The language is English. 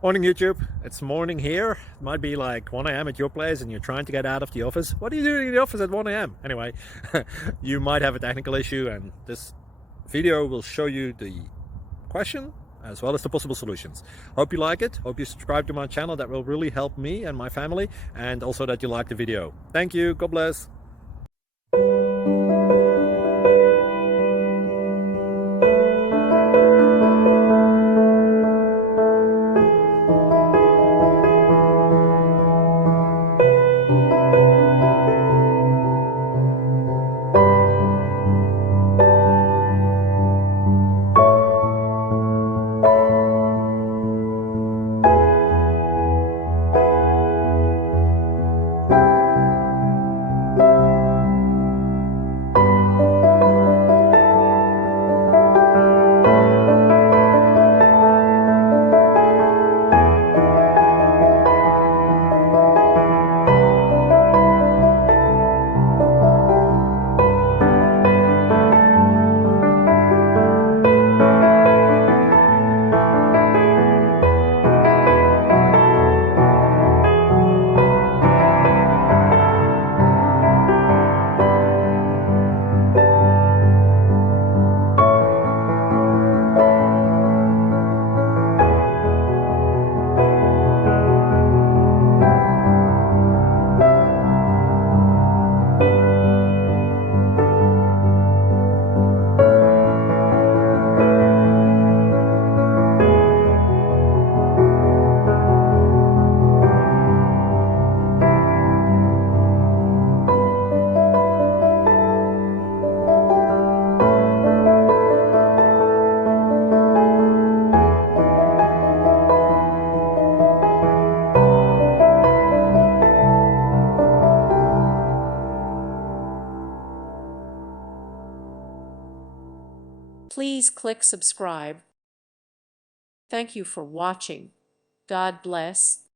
Morning YouTube, it's morning here. It might be like 1 a.m. at your place and you're trying to get out of the office. What are you doing in the office at 1 a.m.? Anyway, you might have a technical issue and this video will show you the question as well as the possible solutions. Hope you like it, hope you subscribe to my channel. That will really help me and my family, and also that you like the video. Thank you, God bless. Please click subscribe. Thank you for watching. God bless.